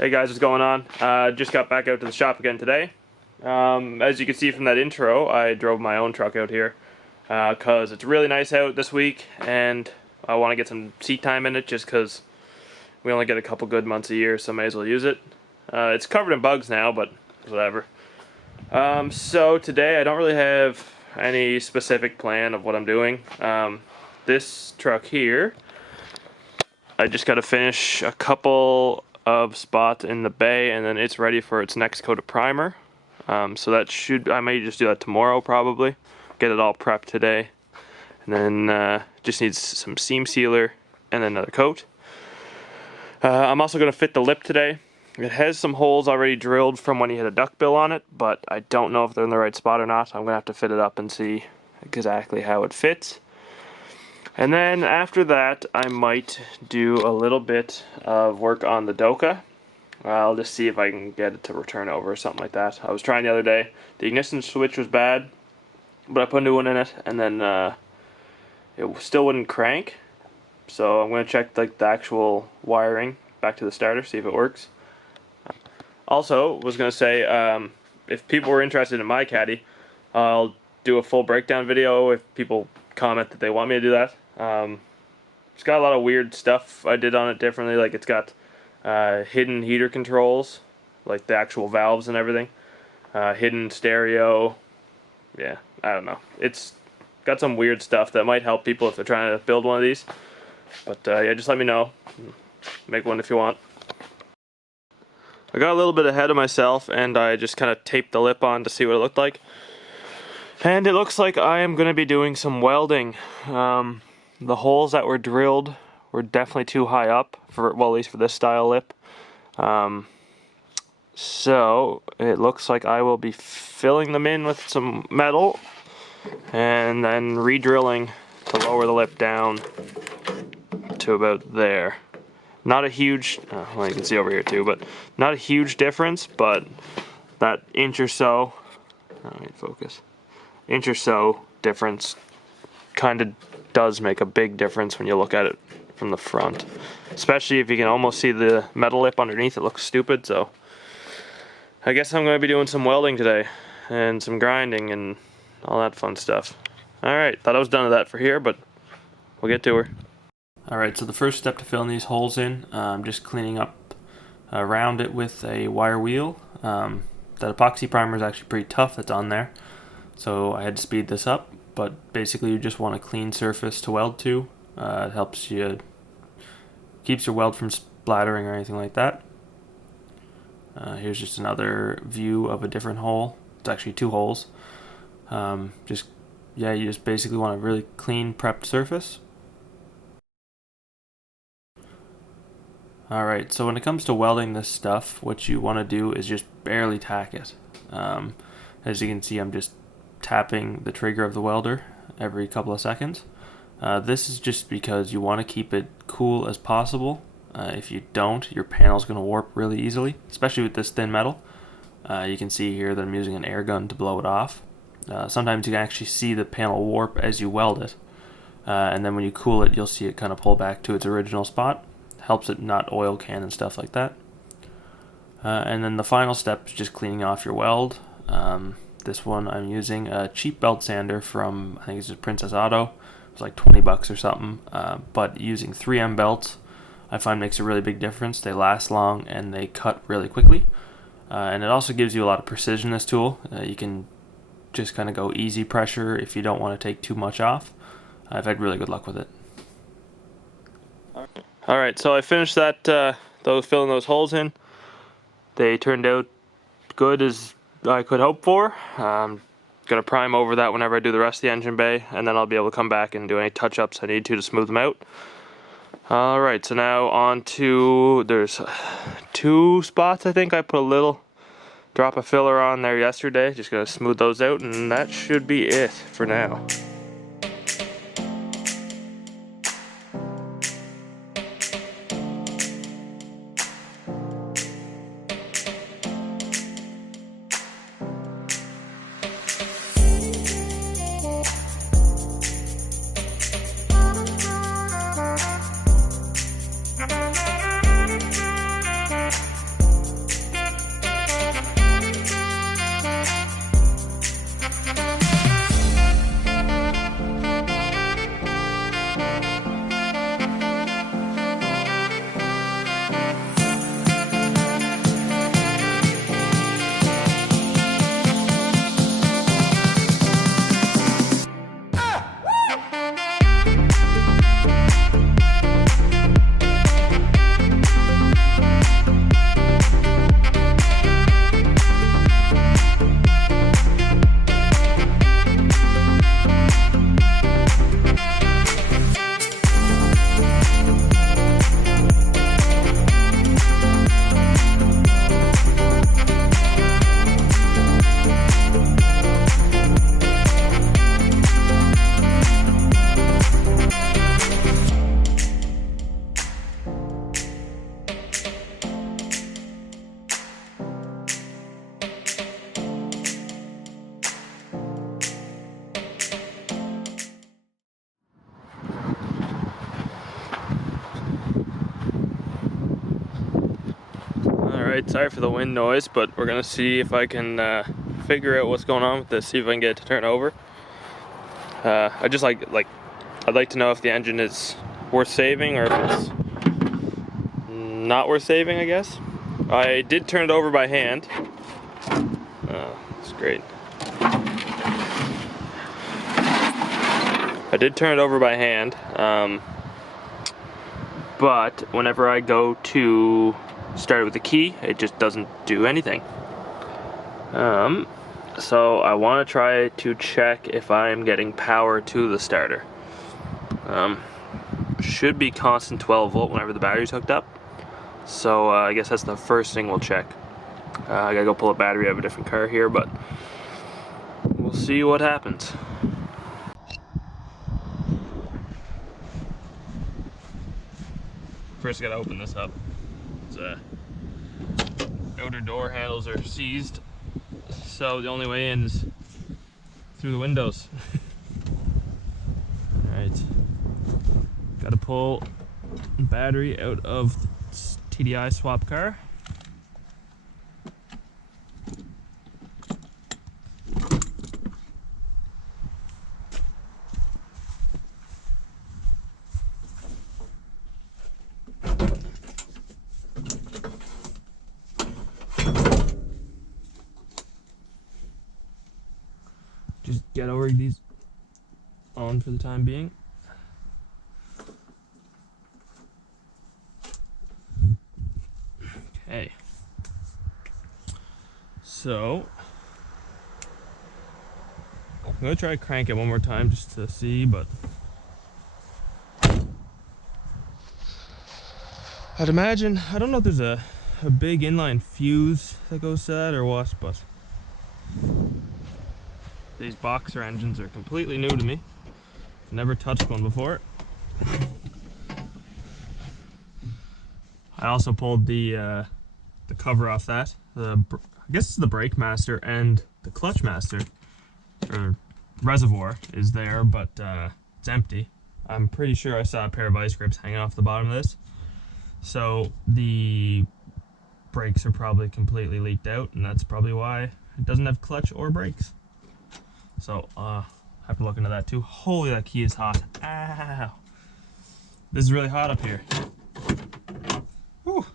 Hey guys, what's going on? Just got back out to the shop again today. As you can see from that intro, I drove my own truck out here because it's really nice out this week and I want to get some seat time in it just because we only get a couple good months a year, so I may as well use it. It's covered in bugs now, but whatever. So today I don't really have any specific plan of what I'm doing. This truck here, I just got to finish a couple of spots in the bay and then it's ready for its next coat of primer. So that I may just do that tomorrow probably. Get it all prepped today. And then just needs some seam sealer and then another coat. I'm also going to fit the lip today. It has some holes already drilled from when he had a duckbill on it, but I don't know if they're in the right spot or not. I'm going to have to fit it up and see exactly how it fits. And then after that, I might do a little bit of work on the Doka. I'll just see if I can get it to return over or something like that. I was trying the other day. The ignition switch was bad, but I put a new one in it, and then it still wouldn't crank. So I'm going to check like the actual wiring back to the starter, see if it works. Also, was going to say, if people were interested in my Caddy, I'll do a full breakdown video if people comment that they want me to do that. It's got a lot of weird stuff I did on it differently, like it's got hidden heater controls, like the actual valves and everything, hidden stereo, yeah, I don't know. It's got some weird stuff that might help people if they're trying to build one of these, but yeah, just let me know. Make one if you want. I got a little bit ahead of myself and I just kind of taped the lip on to see what it looked like. And it looks like I am going to be doing some welding. The holes that were drilled were definitely too high up, for, well, at least for this style lip. So it looks like I will be filling them in with some metal and then re-drilling to lower the lip down to about there. Not a huge, well, you can see over here too, but not a huge difference, but that inch or so, inch or so difference kind of does make a big difference when you look at it from the front, especially if you can almost see the metal lip underneath. It looks stupid. So I guess I'm going to be doing some welding today and some grinding and all that fun stuff. Alright, thought I was done with that for here, but we'll get to her. Alright, so the first step to filling these holes in, I'm just cleaning up around it with a wire wheel. That epoxy primer is actually pretty tough that's on there, so I had to speed this up. But basically you just want a clean surface to weld to. It helps you, keeps your weld from splattering or anything like that. Here's just another view of a different hole. It's actually two holes. You just basically want a really clean prepped surface. Alright, so when it comes to welding this stuff, what you want to do is just barely tack it. As you can see, I'm just tapping the trigger of the welder every couple of seconds. This is just because you want to keep it cool as possible. If you don't, your panel's going to warp really easily, especially with this thin metal. You can see here that I'm using an air gun to blow it off. Sometimes you can actually see the panel warp as you weld it, and then when you cool it, you'll see it kind of pull back to its original spot. Helps it not oil can and stuff like that. And then the final step is just cleaning off your weld. This one I'm using a cheap belt sander from, I think it's just Princess Auto. It was like 20 bucks or something. But using 3M belts, I find makes a really big difference. They last long and they cut really quickly. And it also gives you a lot of precision, this tool. You can just kind of go easy pressure if you don't want to take too much off. I've had really good luck with it. Alright, so I finished that, filling those holes in. They turned out good as I could hope for. I'm going to prime over that whenever I do the rest of the engine bay, and then I'll be able to come back and do any touch-ups I need to smooth them out. Alright, so now on to, there's two spots I think I put a little drop of filler on there yesterday. Just going to smooth those out, and that should be it for now. Alright, sorry for the wind noise, but we're gonna see if I can figure out what's going on with this, see if I can get it to turn over. I'd like to know if the engine is worth saving or if it's not worth saving, I guess. I did turn it over by hand. That's great. I did turn it over by hand, but whenever I go to start it with the key, it just doesn't do anything. So I want to try to check if I am getting power to the starter. Should be constant 12 volt whenever the battery's hooked up. So I guess that's the first thing we'll check. I gotta go pull a battery out of a different car here, but we'll see what happens. First, I gotta open this up. Outer door handles are seized, so the only way in is through the windows. Alright, gotta pull battery out of TDI swap car. Just get over these on for the time being. Okay. So I'm gonna try to crank it one more time just to see, but I'd imagine, I don't know if there's a big inline fuse that goes to that or what, but these boxer engines are completely new to me. Never touched one before. I also pulled the cover off that. I guess it's the brake master and the clutch master, or reservoir is there, but it's empty. I'm pretty sure I saw a pair of vice grips hanging off the bottom of this. So the brakes are probably completely leaked out, and that's probably why it doesn't have clutch or brakes. So I have to look into that too. Holy, that key is hot. Ow. This is really hot up here. Whew.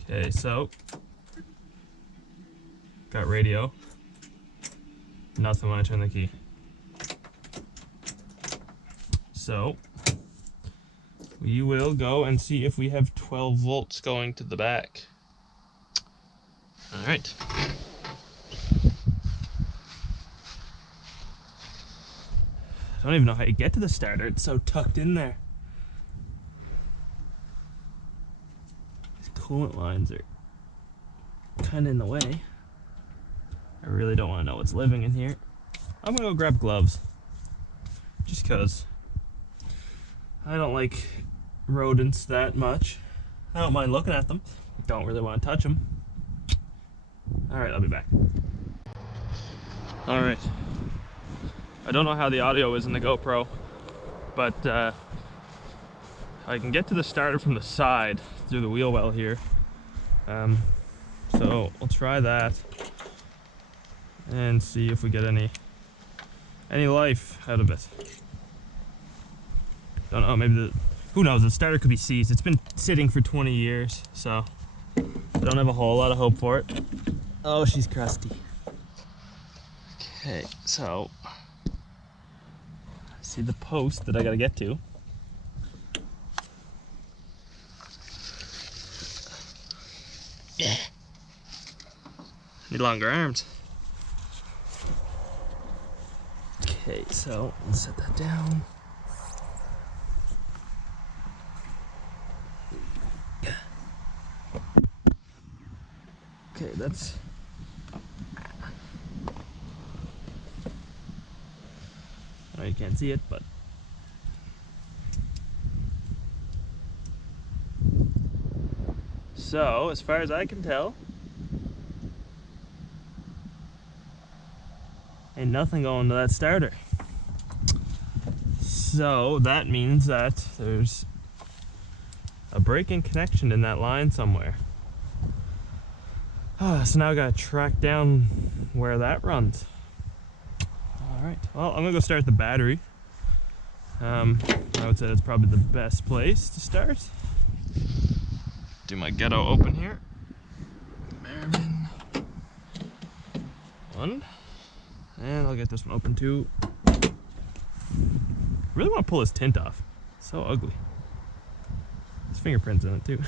Okay, so got radio. Nothing when I turn the key. So we will go and see if we have 12 volts going to the back. All right. I don't even know how you get to the starter. It's so tucked in there. These coolant lines are kind of in the way. I really don't want to know what's living in here. I'm gonna go grab gloves, just because I don't like rodents that much. I don't mind looking at them. I don't really want to touch them. All right, I'll be back. All right. I don't know how the audio is in the GoPro, but I can get to the starter from the side through the wheel well here. So we'll try that and see if we get any life out of it. Don't know, maybe who knows, the starter could be seized. It's been sitting for 20 years, so I don't have a whole lot of hope for it. Oh, she's crusty. Okay, so see the post that I gotta get to. Yeah. Need longer arms. Okay, so let's set that down. Okay, that's I know you can't see it, but so as far as I can tell, ain't nothing going to that starter. So that means that there's a break-in connection in that line somewhere. So now I gotta track down where that runs. Alright, well, I'm gonna go start the battery. I would say that's probably the best place to start. Do my ghetto open here. Mervin. One. And I'll get this one open too. I really want to pull this tint off. It's so ugly. There's fingerprints in it too.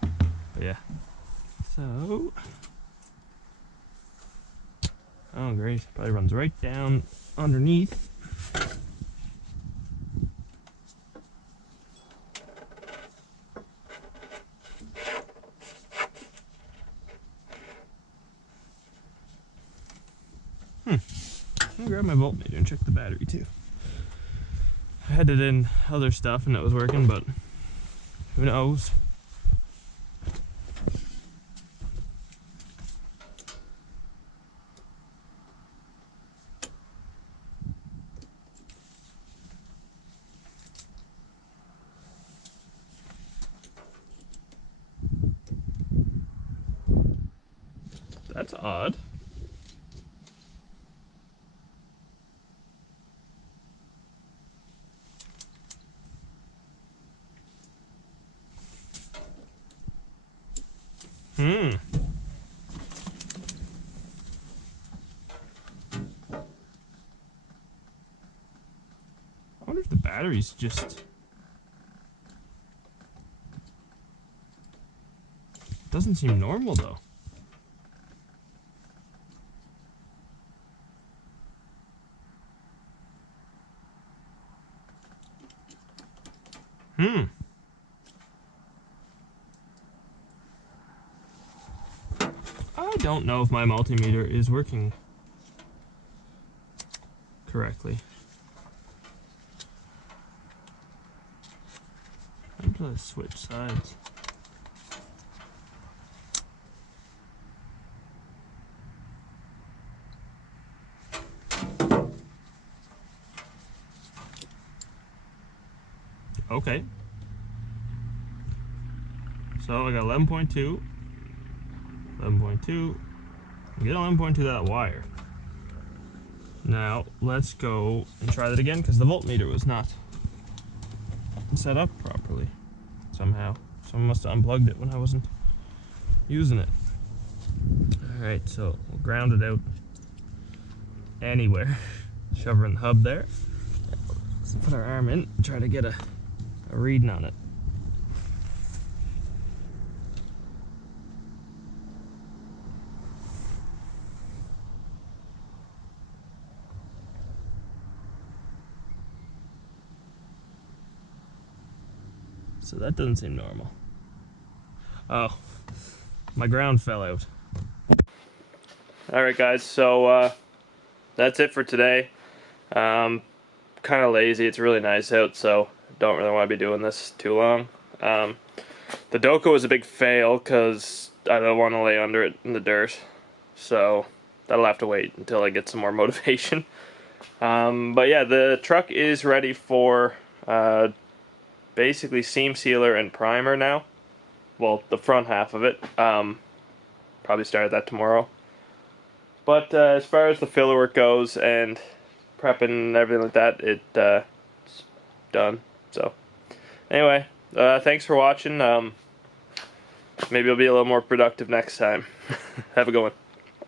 But yeah. So. Oh great. Probably runs right down underneath. Let me grab my voltmeter and check the battery too. I had it in other stuff and it was working, but who knows? That's odd. I wonder if the battery's just... Doesn't seem normal though. I don't know if my multimeter is working correctly. I'm going to switch sides. Okay. So I got 11.2. 11.2. Get 11.2 to that wire. Now let's go and try that again because the voltmeter was not set up properly somehow. Someone must have unplugged it when I wasn't using it. Alright, so we'll ground it out anywhere. Shove her in the hub there. Let's put our arm in and try to get a reading on it. So that doesn't seem normal. Oh, my ground fell out. Alright guys, so that's it for today. Kind of lazy, it's really nice out, so don't really want to be doing this too long. The Doka was a big fail because I don't want to lay under it in the dirt. So that'll have to wait until I get some more motivation. But yeah, the truck is ready for basically seam sealer and primer now. Well, the front half of it. Probably start that tomorrow. But as far as the filler work goes and prepping and everything like that, it's done. So anyway, thanks for watching. Maybe I'll be a little more productive next time. Have a good one.